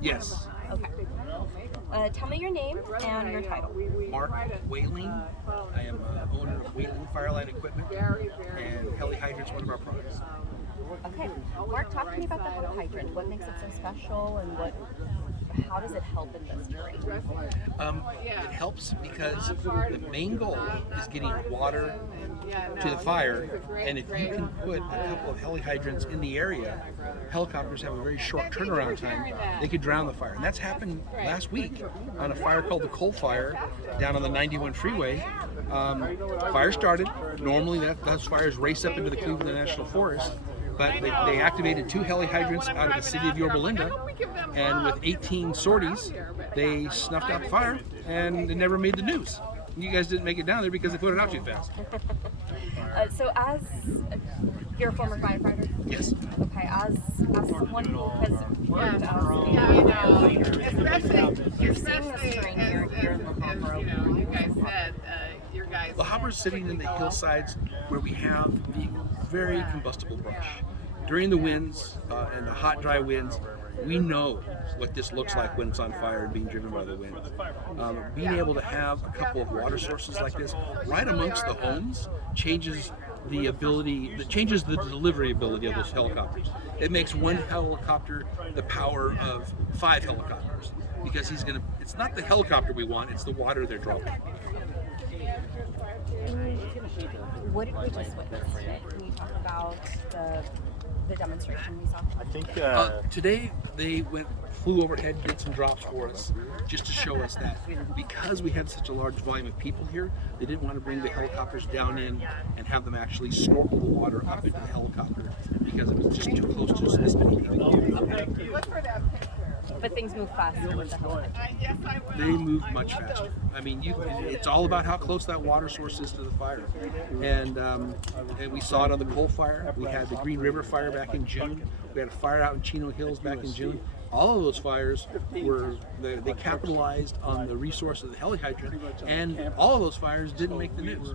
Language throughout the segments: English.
Yes. Okay. Tell me your name and your title. Mark Whaling. I am owner of Whaling Fireline Equipment, and Heli-Hydrant's one of our products. Okay. Mark, talk to me about the Heli-Hydrant. What makes it so special, and how does it help in this terrain? It helps because the main goal is getting water to the fire, and if you can put a couple of Heli-Hydrants in the area, helicopters have a very short turnaround time. They could drown the fire, and that's happened last week on a fire called the Coal Fire down on the 91 freeway. Fire started. Normally those fires race up into the Cleveland National Forest, but they activated 2 Heli-Hydrants out of the city of Yorba Linda, and with 18 sorties, they snuffed out the fire, and it never made the news. You guys didn't make it down there because they put it out too fast. So as you're a former firefighter? Yes. Okay, as someone who has worked you're seeing this terrain here in La Habra. You guys said, La Habra is sitting in the hillsides where we have the very combustible brush. During the winds and the hot, dry winds, we know what this looks like when it's on fire and being driven by the wind. Being able to have a couple of water sources like this right amongst the homes changes the delivery ability of those helicopters. It makes one helicopter the power of 5 helicopters, because it's not the helicopter we want, it's the water they're drawing. What did we just witness today? Can you talk about the demonstration we saw? I think today they flew overhead, did some drops for us, just to show us that because we had such a large volume of people here, they didn't want to bring the helicopters down in and have them actually snorkel the water up into the helicopter because it was just too close to this many people. But things move faster with the helicopter. They move much faster. I mean, it's all about how close that water source is to the fire. And we saw it on the Coal Fire. We had the Green River Fire back in June. We had a fire out in Chino Hills back in June. All of those fires they capitalized on the resource of the Heli-Hydrant, and all of those fires didn't make the news.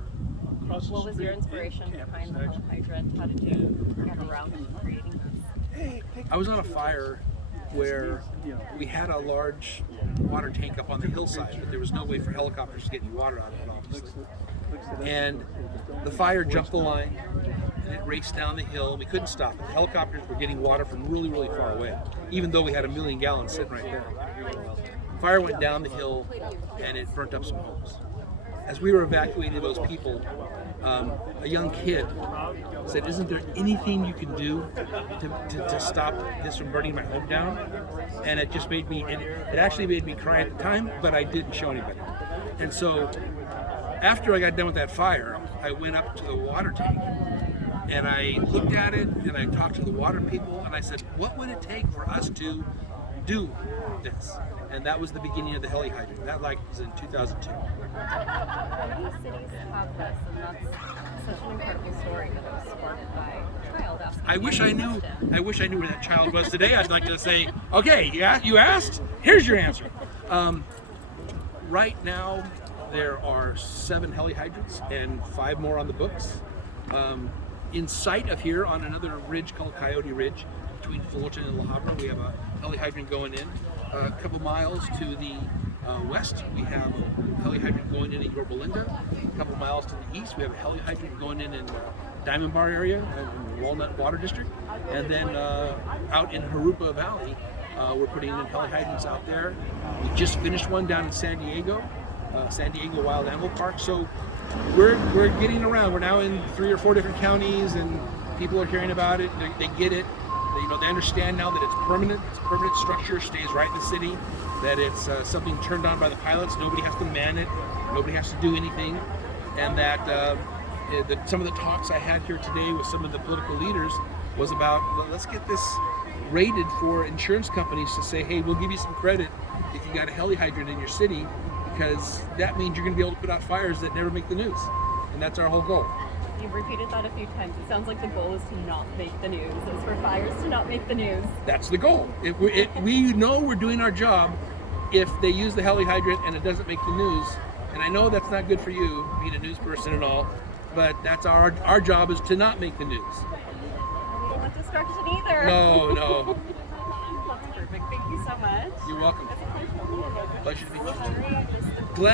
What was your inspiration behind the Heli-Hydrant? How did you get around creating this? I was on a fire where we had a large water tank up on the hillside, but there was no way for helicopters to get any water out of it, obviously. And the fire jumped the line, and it raced down the hill. We couldn't stop it. The helicopters were getting water from really, really far away, even though we had 1 million gallons sitting right there. The fire went down the hill, and it burnt up some homes. As we were evacuating those people, a young kid said, "Isn't there anything you can do to stop this from burning my home down?" And it just made me, it actually made me cry at the time, but I didn't show anybody. And so after I got done with that fire, I went up to the water tank and I looked at it and I talked to the water people and I said, what would it take for us to do this? And that was the beginning of the Heli-Hydrant. That was in 2002. Many cities have this, and that's such an incredible story that was sparked by a child asking. I wish I knew where that child was today. I'd like to say, okay, yeah, you asked? Here's your answer. Right now, there are 7 Heli-Hydrants and 5 more on the books. In sight of here, on another ridge called Coyote Ridge, between Fullerton and La Habra, we have a Heli-Hydrant going in. A couple miles to the west, we have a Heli-Hydrant going in at Yorba Linda. A couple miles to the east, we have a Heli-Hydrant going in Diamond Bar area, in Walnut Water District. And then out in Jurupa Valley, we're putting in Heli-Hydrants out there. We just finished one down in San Diego Wild Animal Park. So we're getting around. We're now in 3 or 4 different counties, and people are hearing about it. They get it. They understand now that it's permanent. It's a permanent structure, stays right in the city. That it's something turned on by the pilots. Nobody has to man it. Nobody has to do anything. And that some of the talks I had here today with some of the political leaders was about, well, let's get this rated for insurance companies to say, hey, we'll give you some credit if you got a Heli-Hydrant in your city, because that means you're going to be able to put out fires that never make the news. And that's our whole goal. You've repeated that a few times. It sounds like the goal is to not make the news. It's for fires to not make the news. That's the goal. We know we're doing our job if they use the Heli-Hydrant and it doesn't make the news. And I know that's not good for you, being a news person and all, but that's our job is to not make the news. We don't want destruction either. No. That's perfect. Thank you so much. much. You're welcome. It's a pleasure. Pleasure to meet you. Sorry, I missed the Glenn.